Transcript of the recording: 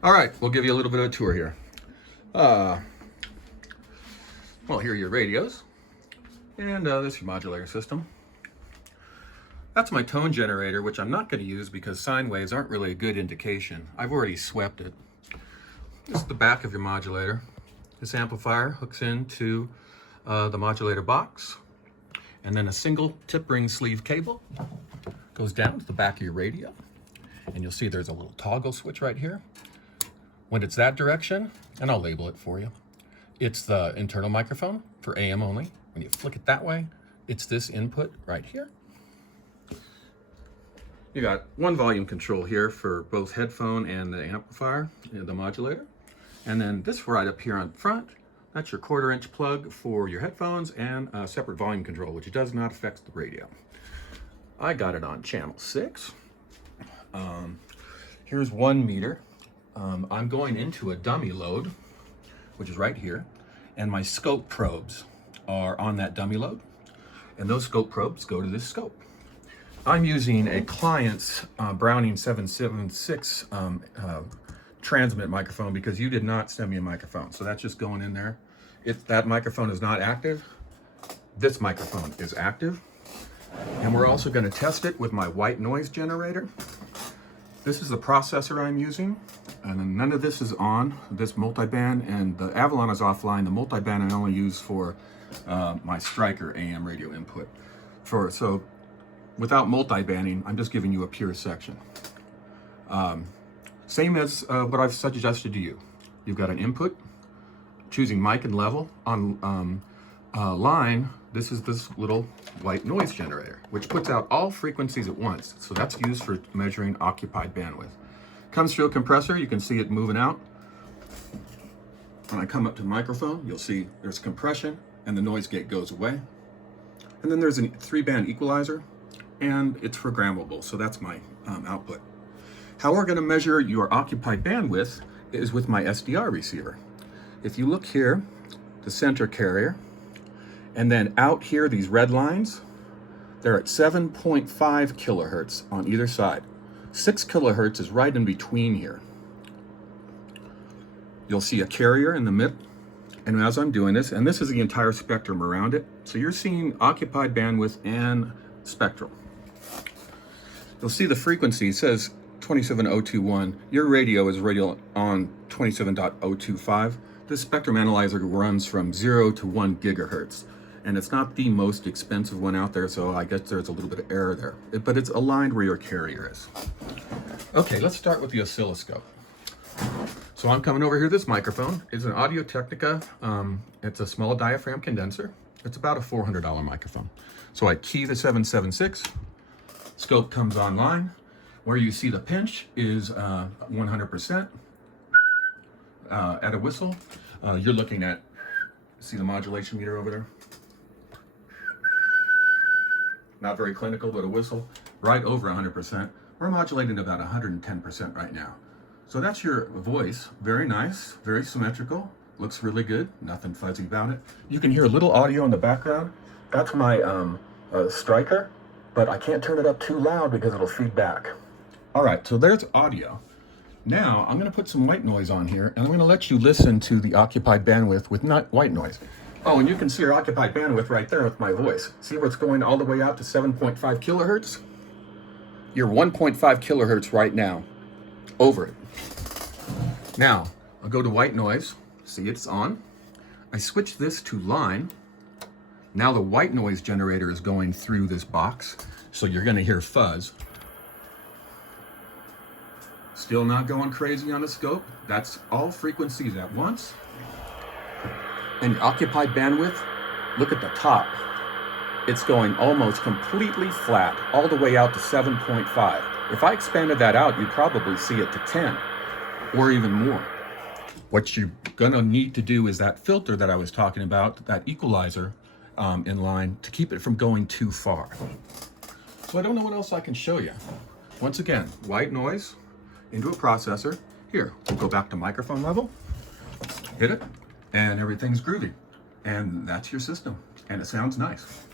All right, we'll give you a little bit of a tour here. Well, here are your radios, and this is your modulator system. That's my tone generator, which I'm not going to use because sine waves aren't really a good indication. I've already swept it. This is the back of your modulator. This amplifier hooks into the modulator box, and then a single tip ring sleeve cable goes down to the back of your radio, and you'll see there's a little toggle switch right here. When it's that direction, and I'll label it for you, it's the internal microphone for AM only. When you flick it that way, it's this input right here. You got one volume control here for both headphone and the amplifier, the modulator. And then this right up here on front, that's your 1/4-inch plug for your headphones and a separate volume control, which does not affect the radio. I got it on channel 6. Here's 1 meter. I'm going into a dummy load, which is right here, and my scope probes are on that dummy load, and those scope probes go to this scope. I'm using a client's Browning 776 transmit microphone because you did not send me a microphone, so that's just going in there. If that microphone is not active, this microphone is active, and we're also going to test it with my white noise generator. This is the processor I'm using, and none of this is on, this multiband, and the Avalon is offline. The multiband I only use for my Striker AM radio input. So without multibanding, I'm just giving you a pure section. Same as what I've suggested to you. You've got an input, choosing mic and level. On line, this is this little white noise generator, which puts out all frequencies at once. So that's used for measuring occupied bandwidth. Comes through a compressor, you can see it moving out. When I come up to the microphone, you'll see there's compression and the noise gate goes away. And then there's a 3-band equalizer, and it's programmable, so that's my output. How we're going to measure your occupied bandwidth is with my SDR receiver. If you look here, the center carrier, and then out here, these red lines, they're at 7.5 kilohertz on either side. 6 kilohertz is right in between here. You'll see a carrier in the middle, and as I'm doing this, and this is the entire spectrum around it, so you're seeing occupied bandwidth and spectral. You'll see the frequency says 27021. Your radio is radio on 27.025. This spectrum analyzer runs from 0 to 1 gigahertz. And it's not the most expensive one out there, so I guess there's a little bit of error there. But it's aligned where your carrier is. Okay, let's start with the oscilloscope. So I'm coming over here. This microphone is an Audio-Technica. It's a small diaphragm condenser. It's about a $400 microphone. So I key the 776. Scope comes online. Where you see the pinch is 100%. At a whistle, you're looking at, see the modulation meter over there? Not very clinical, but a whistle, right over 100%. We're modulating about 110% right now. So that's your voice. Very nice, very symmetrical, looks really good, nothing fuzzy about it. You can hear a little audio in the background. That's my Striker, but I can't turn it up too loud because it'll feed back. All right, so there's audio. Now I'm going to put some white noise on here, and I'm going to let you listen to the occupied bandwidth with not white noise. Oh, and you can see your occupied bandwidth right there with my voice. See where it's going all the way out to 7.5 kilohertz? You're 1.5 kilohertz right now, over it. Now, I'll go to white noise. See, it's on. I switch this to line. Now the white noise generator is going through this box, so you're going to hear fuzz. Still not going crazy on the scope. That's all frequencies at once. And your occupied bandwidth, look at the top. It's going almost completely flat, all the way out to 7.5. If I expanded that out, you'd probably see it to 10 or even more. What you're gonna need to do is that filter that I was talking about, that equalizer in line, to keep it from going too far. So I don't know what else I can show you. Once again, white noise into a processor. Here, we'll go back to microphone level, hit it, and everything's groovy. And that's your system, and it sounds nice.